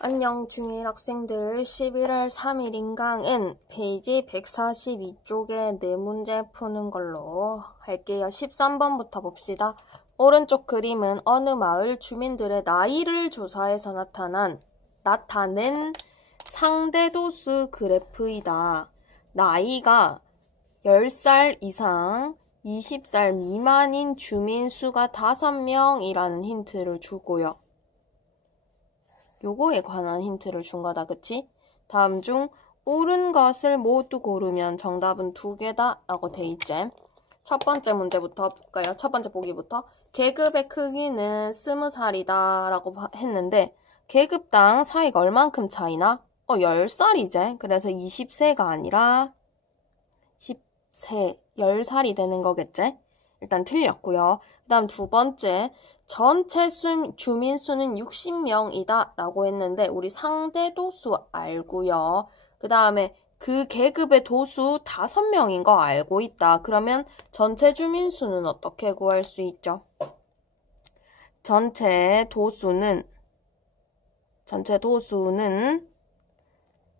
안녕 중1 학생들 11월 3일 인강은 페이지 142쪽에 4문제 푸는 걸로 할게요. 13번부터 봅시다. 오른쪽 그림은 어느 마을 주민들의 나이를 조사해서 나타낸 상대도수 그래프이다. 나이가 10살 이상 20살 미만인 주민 수가 5명이라는 힌트를 주고요. 요거에 관한 힌트를 준 거다, 그치? 다음 중 옳은 것을 모두 고르면 정답은 2개다 라고 돼 있지. 첫 번째 문제부터 볼까요? 첫 번째 보기부터. 계급의 크기는 20살이다 라고 했는데 계급당 사이가 얼만큼 차이나? 10살이지. 그래서 20세가 아니라 10세, 10살이 되는 거겠지? 일단 틀렸고요. 그 다음 두 번째, 전체 주민 수는 60명이다 라고 했는데 우리 상대 도수 알고요. 그 다음에 그 계급의 도수 5명인 거 알고 있다. 그러면 전체 주민 수는 어떻게 구할 수 있죠? 전체 도수는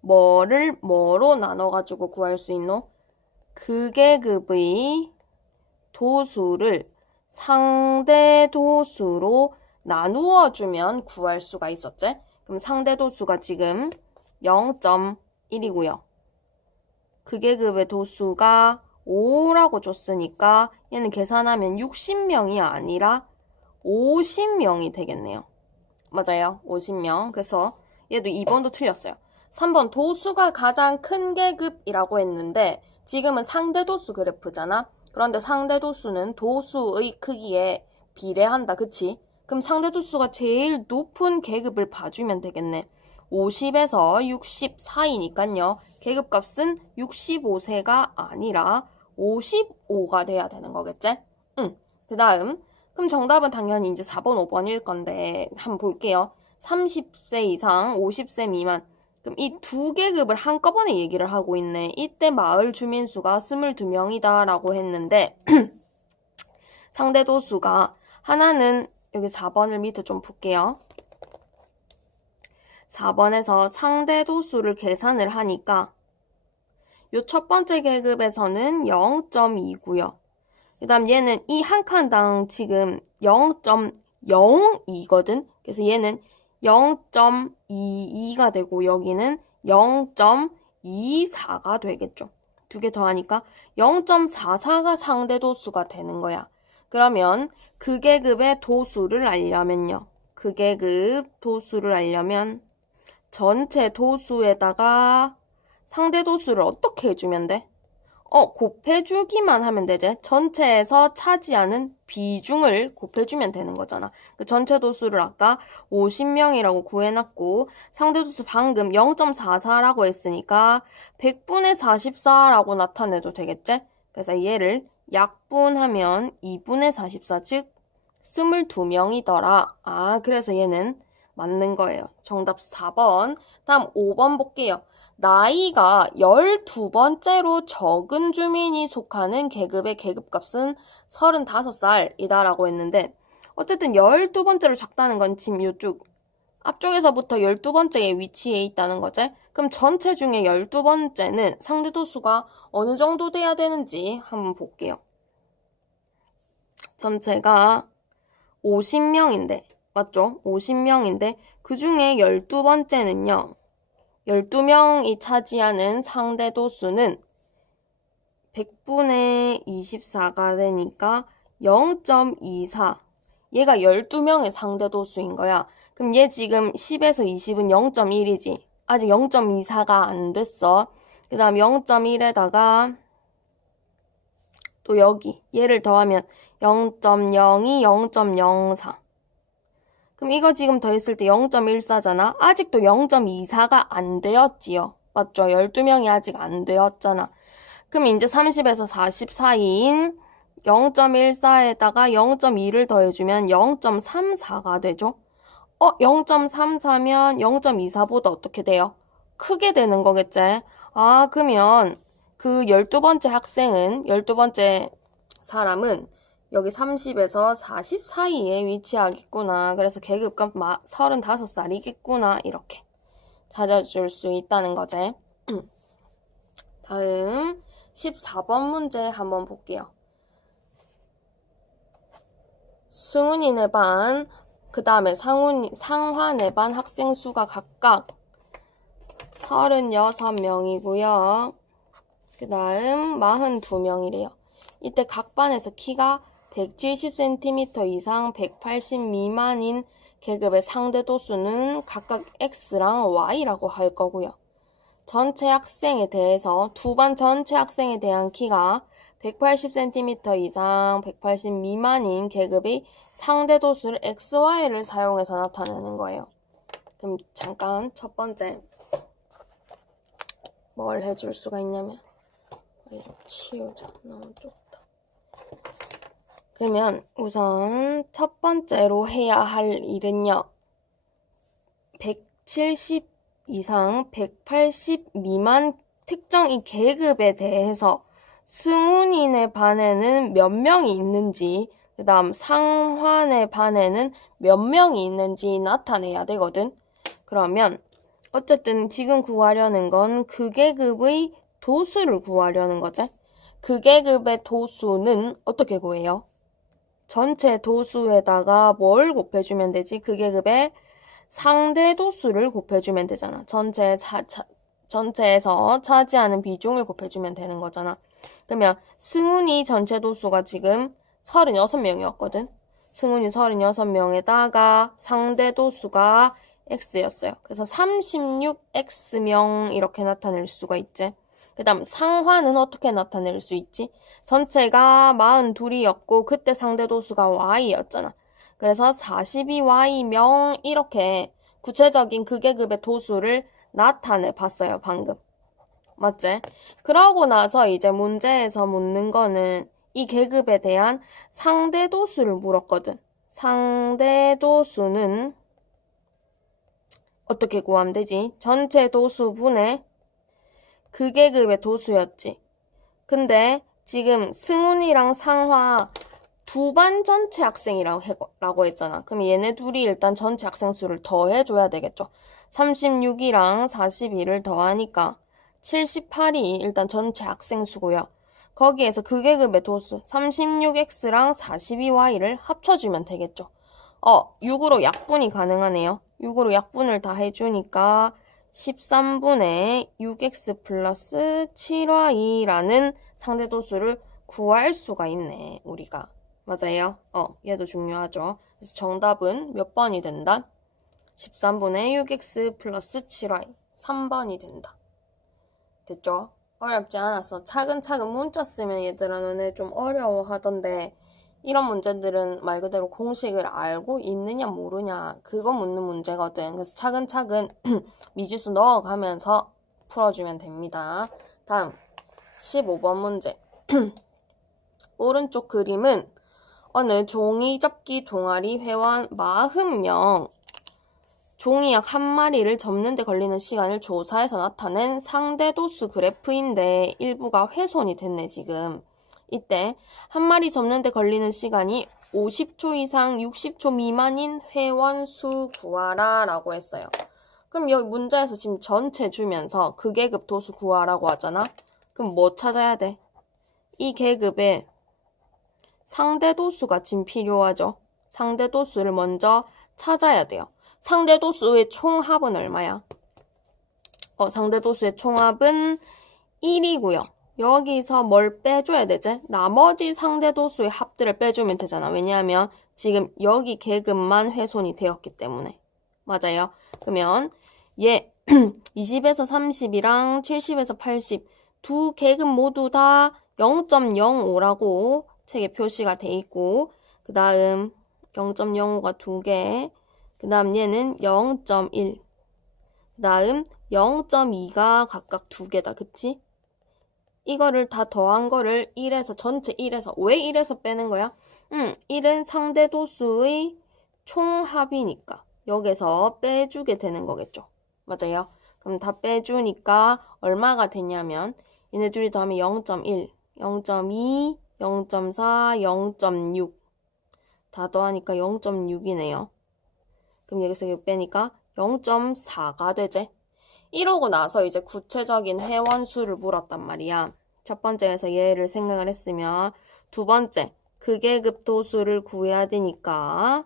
뭐로 나눠가지고 구할 수 있노? 그 계급의 도수를 상대 도수로 나누어 주면 구할 수가 있었지? 그럼 상대 도수가 지금 0.1이고요. 그 계급의 도수가 5라고 줬으니까 얘는 계산하면 60명이 아니라 50명이 되겠네요. 맞아요. 50명. 그래서 얘도 2번도 틀렸어요. 3번 도수가 가장 큰 계급이라고 했는데 지금은 상대 도수 그래프잖아. 그런데 상대 도수는 도수의 크기에 비례한다. 그치? 그럼 상대 도수가 제일 높은 계급을 봐주면 되겠네. 50에서 60 사이니까요. 계급값은 65세가 아니라 55가 돼야 되는 거겠지? 그 다음 그럼 정답은 당연히 이제 4번, 5번일 건데 한번 볼게요. 30세 이상, 50세 미만. 그럼 이 두 계급을 한꺼번에 얘기를 하고 있네. 이때 마을 주민 수가 22명이다 라고 했는데 상대 도수가 하나는 여기 4번을 밑에 좀 풀게요. 4번에서 상대 도수를 계산을 하니까 요 첫 번째 계급에서는 0.2고요. 그 다음 얘는 이 한 칸당 지금 0.02거든. 그래서 얘는 0.22가 되고 여기는 0.24가 되겠죠. 두 개 더하니까 0.44가 상대 도수가 되는 거야. 그러면 그 계급의 도수를 알려면요. 그 계급 도수를 알려면 전체 도수에다가 상대 도수를 어떻게 해주면 돼? 곱해주기만 하면 되지. 전체에서 차지하는 비중을 곱해주면 되는 거잖아. 그 전체 도수를 아까 50명이라고 구해놨고 상대 도수 방금 0.44라고 했으니까 100분의 44라고 나타내도 되겠지? 그래서 얘를 약분하면 2분의 44, 즉 22명이더라. 그래서 얘는 맞는 거예요. 정답 4번. 다음 5번 볼게요. 나이가 12번째로 적은 주민이 속하는 계급의 계급값은 35살이다 라고 했는데 어쨌든 12번째로 작다는 건 지금 이쪽 앞쪽에서부터 12번째에 위치해 있다는 거지. 그럼 전체 중에 12번째는 상대 도수가 어느 정도 돼야 되는지 한번 볼게요. 전체가 50명인데 맞죠? 50명인데 그 중에 12번째는요. 12명이 차지하는 상대 도수는 100분의 24가 되니까 0.24. 얘가 12명의 상대 도수인 거야. 그럼 얘 지금 10에서 20은 0.1이지. 아직 0.24가 안 됐어. 그 다음 0.1에다가 또 여기 얘를 더하면 0.02, 0.04. 그럼 이거 지금 더했을 때 0.14잖아. 아직도 0.24가 안 되었지요. 맞죠? 12명이 아직 안 되었잖아. 그럼 이제 30에서 40 사이인 0.14에다가 0.2를 더해주면 0.34가 되죠? 0.34면 0.24보다 어떻게 돼요? 크게 되는 거겠지? 그러면 그 12번째 학생은, 12번째 사람은 여기 30에서 40 사이에 위치하겠구나. 그래서 계급값 35살이겠구나. 이렇게 찾아줄 수 있다는 거지. 다음 14번 문제 한번 볼게요. 승훈이네 반, 그 다음에 상화네 반 학생 수가 각각 36명이고요. 그 다음 42명이래요. 이때 각 반에서 키가 170cm 이상 180 미만인 계급의 상대 도수는 각각 X랑 Y라고 할 거고요. 전체 학생에 대해서 두 반 전체 학생에 대한 키가 180cm 이상 180 미만인 계급의 상대 도수를 XY를 사용해서 나타내는 거예요. 그럼 잠깐 첫 번째 뭘 해줄 수가 있냐면 좀 치우자. 너무 좁다. 그러면 우선 첫 번째로 해야 할 일은요. 170 이상 180 미만 특정 이 계급에 대해서 승훈이네 반에는 몇 명이 있는지, 그 다음 상환의 반에는 몇 명이 있는지 나타내야 되거든. 그러면 어쨌든 지금 구하려는 건 그 계급의 도수를 구하려는 거지. 그 계급의 도수는 어떻게 구해요? 전체 도수에다가 뭘 곱해주면 되지? 그 계급의 상대 도수를 곱해주면 되잖아. 전체에서 차지하는 비중을 곱해주면 되는 거잖아. 그러면 승훈이 전체 도수가 지금 36명이었거든. 승훈이 36명에다가 상대 도수가 X였어요. 그래서 36X명 이렇게 나타낼 수가 있지. 그 다음 상환은 어떻게 나타낼 수 있지? 전체가 42이었고 그때 상대 도수가 Y였잖아. 그래서 42Y명 이렇게 구체적인 그 계급의 도수를 나타내 봤어요, 방금. 맞지? 그러고 나서 이제 문제에서 묻는 거는 이 계급에 대한 상대 도수를 물었거든. 상대 도수는 어떻게 구하면 되지? 전체 도수분의 그 계급의 도수였지. 근데 지금 승훈이랑 상화 두 반 전체 학생이라고 했잖아. 그럼 얘네 둘이 일단 전체 학생 수를 더해줘야 되겠죠. 36이랑 42를 더하니까 78이 일단 전체 학생 수고요. 거기에서 그 계급의 도수 36X랑 42Y를 합쳐주면 되겠죠. 6으로 약분이 가능하네요. 6으로 약분을 다 해주니까 13분의 6X 플러스 7Y라는 상대도수를 구할 수가 있네, 우리가. 맞아요? 얘도 중요하죠. 그래서 정답은 몇 번이 된다? 13분의 6x 플러스 7y 3번이 된다. 됐죠? 어렵지 않았어. 차근차근 문자 쓰면 얘들아 너네 좀 어려워하던데 이런 문제들은 말 그대로 공식을 알고 있느냐 모르냐 그거 묻는 문제거든. 그래서 차근차근 미지수 넣어가면서 풀어주면 됩니다. 다음 15번 문제. 오른쪽 그림은 어느 종이접기 동아리 회원 40명 종이약 한 마리를 접는 데 걸리는 시간을 조사해서 나타낸 상대도수 그래프인데 일부가 훼손이 됐네 지금. 이때 한 마리 접는 데 걸리는 시간이 50초 이상 60초 미만인 회원 수 구하라 라고 했어요. 그럼 여기 문제에서 지금 전체 주면서 그 계급 도수 구하라고 하잖아. 그럼 뭐 찾아야 돼? 이 계급의 상대도수가 지금 필요하죠. 상대도수를 먼저 찾아야 돼요. 상대도수의 총합은 얼마야? 상대도수의 총합은 1이고요. 여기서 뭘 빼줘야 되지? 나머지 상대도수의 합들을 빼주면 되잖아. 왜냐하면 지금 여기 계급만 훼손이 되었기 때문에. 맞아요. 그러면 얘 20에서 30이랑 70에서 80 두 계급 모두 다 0.05라고 책에 표시가 돼 있고 그 다음 0.05가 2개 그 다음 얘는 0.1 그 다음 0.2가 각각 2개다. 그치? 이거를 다 더한 거를 1에서 전체 1에서 왜 1에서 빼는 거야? 1은 상대도수의 총합이니까 여기서 빼주게 되는 거겠죠. 맞아요? 그럼 다 빼주니까 얼마가 되냐면 얘네 둘이 더하면 0.1 0.2 0.4, 0.6. 다 더하니까 0.6이네요. 그럼 여기서 6 빼니까 0.4가 되지. 이러고 나서 이제 구체적인 회원수를 물었단 말이야. 첫 번째에서 얘를 생각을 했으면 두 번째, 극계급 도수를 구해야 되니까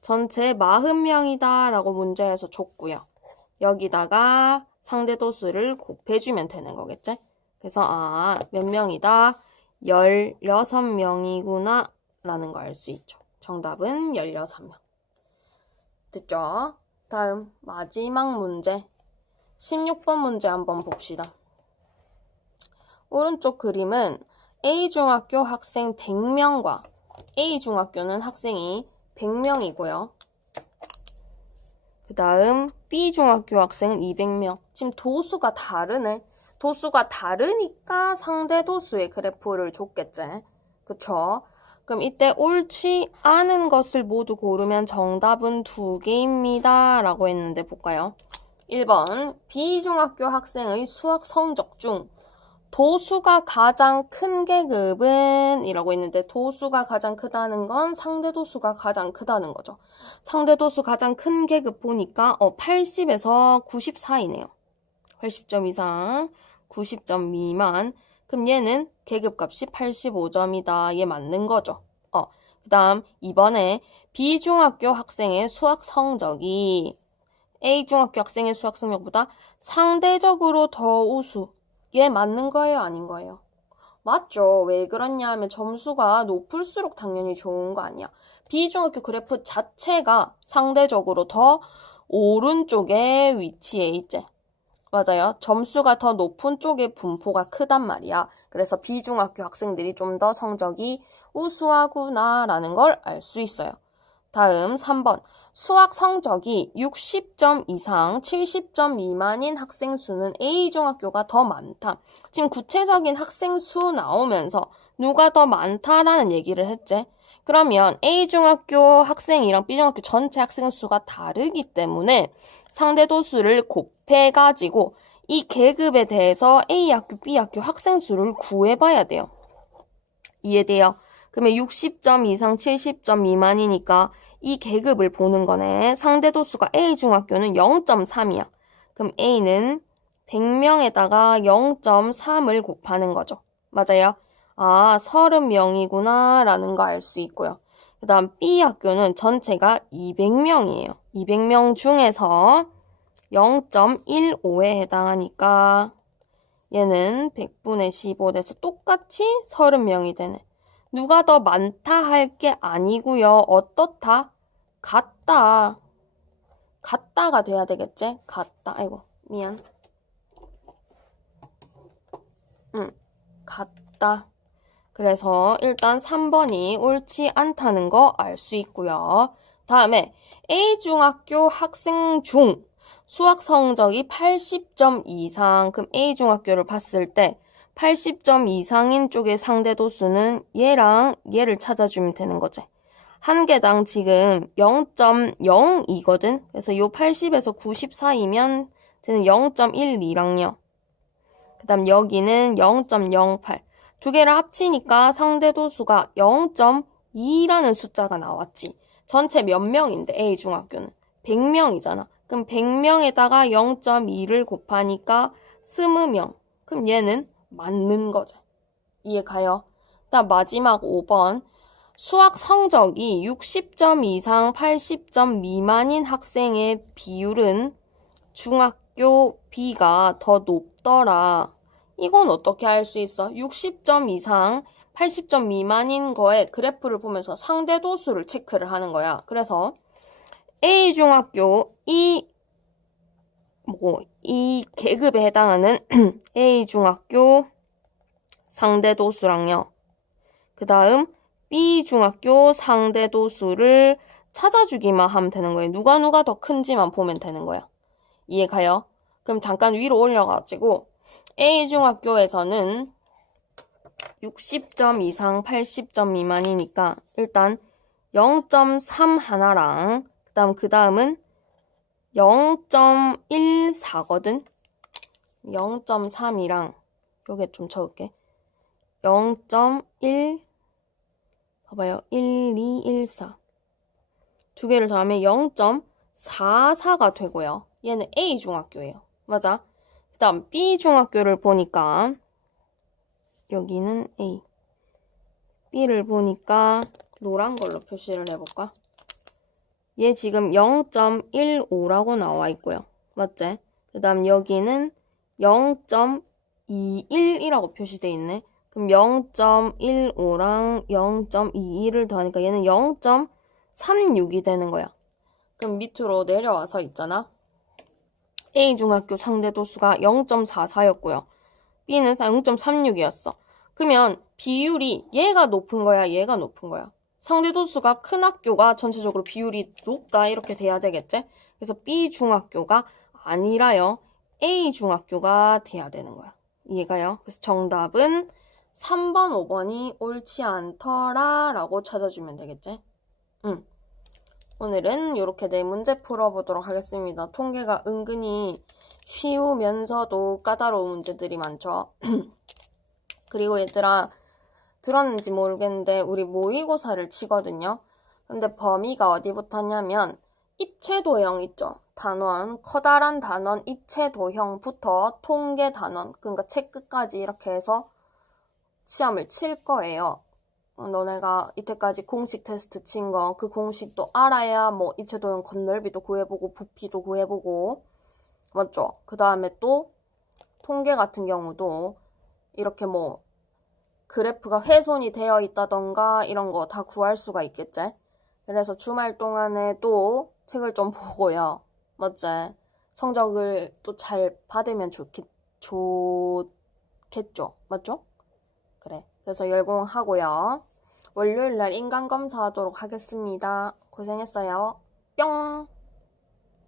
전체 40명이다 라고 문제에서 줬고요. 여기다가 상대 도수를 곱해주면 되는 거겠지? 그래서 몇 명이다? 16명이구나 라는 거 알 수 있죠. 정답은 16명. 됐죠? 다음 마지막 문제 16번 문제 한번 봅시다. 오른쪽 그림은 A중학교 학생 100명과 A중학교는 학생이 100명이고요. 그 다음 B중학교 학생은 200명. 지금 도수가 다르네. 도수가 다르니까 상대 도수의 그래프를 줬겠지. 그쵸? 그럼 이때 옳지 않은 것을 모두 고르면 정답은 2개입니다. 라고 했는데 볼까요? 1번 B중학교 학생의 수학 성적 중 도수가 가장 큰 계급은 이라고 했는데 도수가 가장 크다는 건 상대 도수가 가장 크다는 거죠. 상대 도수 가장 큰 계급 보니까 80에서 90 사이네요. 80점 이상, 90점 미만. 그럼 얘는 계급값이 85점이다. 얘 맞는 거죠. 그 다음 2번에 B중학교 학생의 수학 성적이 A중학교 학생의 수학 성적보다 상대적으로 더 우수. 얘 맞는 거예요? 아닌 거예요? 맞죠. 왜 그러냐 하면 점수가 높을수록 당연히 좋은 거 아니야. B중학교 그래프 자체가 상대적으로 더 오른쪽에 위치해 있지. 맞아요. 점수가 더 높은 쪽의 분포가 크단 말이야. 그래서 B중학교 학생들이 좀 더 성적이 우수하구나라는 걸 알 수 있어요. 다음 3번. 수학 성적이 60점 이상 70점 미만인 학생 수는 A중학교가 더 많다. 지금 구체적인 학생 수 나오면서 누가 더 많다라는 얘기를 했지. 그러면 A중학교 학생이랑 B중학교 전체 학생 수가 다르기 때문에 상대 도수를 곱해가지고 이 계급에 대해서 A학교, B학교 학생 수를 구해봐야 돼요. 이해돼요? 그러면 60점 이상 70점 미만이니까 이 계급을 보는 거네. 상대 도수가 A중학교는 0.3이야. 그럼 A는 100명에다가 0.3을 곱하는 거죠. 맞아요? 30명이구나 라는 거 알 수 있고요. 그 다음 B학교는 전체가 200명이에요. 200명 중에서 0.15에 해당하니까 얘는 100분의 15 돼서 똑같이 30명이 되네. 누가 더 많다 할 게 아니고요. 어떻다? 같다. 같다가 돼야 되겠지? 같다. 아이고 미안. 같다. 그래서 일단 3번이 옳지 않다는 거 알 수 있고요. 다음에 A중학교 학생 중 수학 성적이 80점 이상, 그럼 A중학교를 봤을 때 80점 이상인 쪽의 상대 도수는 얘랑 얘를 찾아주면 되는 거지. 한 개당 지금 0.02거든. 그래서 요 80에서 90 사이면 쟤는 0.12랑요. 그 다음 여기는 0.08. 두 개를 합치니까 상대 도수가 0.2라는 숫자가 나왔지. 전체 몇 명인데 A중학교는 100명이잖아. 그럼 100명에다가 0.2를 곱하니까 20명. 그럼 얘는 맞는 거죠. 이해 가요? 다음 마지막 5번. 수학 성적이 60점 이상 80점 미만인 학생의 비율은 중학교 B가 더 높더라. 이건 어떻게 알 수 있어? 60점 이상 80점 미만인 거에 그래프를 보면서 상대 도수를 체크를 하는 거야. 그래서 A중학교 이 계급에 해당하는 A중학교 상대 도수랑요. 그 다음 B중학교 상대 도수를 찾아주기만 하면 되는 거예요. 누가 더 큰지만 보면 되는 거야. 이해 가요? 그럼 잠깐 위로 올려가지고 A중학교에서는 60점 이상 80점 미만이니까 일단 0.3 하나랑 그 다음은 0.14거든. 0.3이랑 요게 좀 적을게. 0.1 봐봐요. 1, 2, 1, 4 두 개를 더하면 0.44가 되고요. 얘는 A 중학교예요. 맞아? 그 다음 B 중학교를 보니까 여기는 A B를 보니까 노란 걸로 표시를 해볼까? 얘 지금 0.15라고 나와 있고요. 맞지? 그 다음 여기는 0.21이라고 표시돼 있네. 그럼 0.15랑 0.21을 더하니까 얘는 0.36이 되는 거야. 그럼 밑으로 내려와서 있잖아. A 중학교 상대 도수가 0.44였고요. B는 0.36이었어. 그러면 비율이 얘가 높은 거야, 얘가 높은 거야. 상대 도수가 큰 학교가 전체적으로 비율이 높다 이렇게 돼야 되겠지? 그래서 B 중학교가 아니라요. A 중학교가 돼야 되는 거야. 이해가요? 그래서 정답은 3번, 5번이 옳지 않더라 라고 찾아주면 되겠지? 응. 오늘은 이렇게 네 문제 풀어보도록 하겠습니다. 통계가 은근히 쉬우면서도 까다로운 문제들이 많죠. 그리고 얘들아, 들었는지 모르겠는데 우리 모의고사를 치거든요. 근데 범위가 어디부터냐면 입체도형 있죠. 단원, 커다란 단원 입체도형부터 통계 단원, 그러니까 책 끝까지 이렇게 해서 시험을 칠 거예요. 너네가 이때까지 공식 테스트 친 거 그 공식도 알아야 뭐 입체도형 건널비도 구해보고 부피도 구해보고 맞죠? 그 다음에 또 통계 같은 경우도 이렇게 뭐 그래프가 훼손이 되어 있다던가 이런 거 다 구할 수가 있겠지? 그래서 주말 동안에 또 책을 좀 보고요. 맞지? 성적을 또 잘 받으면 좋겠죠? 맞죠? 그래. 그래서 열공하고요. 월요일날 인간검사 하도록 하겠습니다. 고생했어요. 뿅!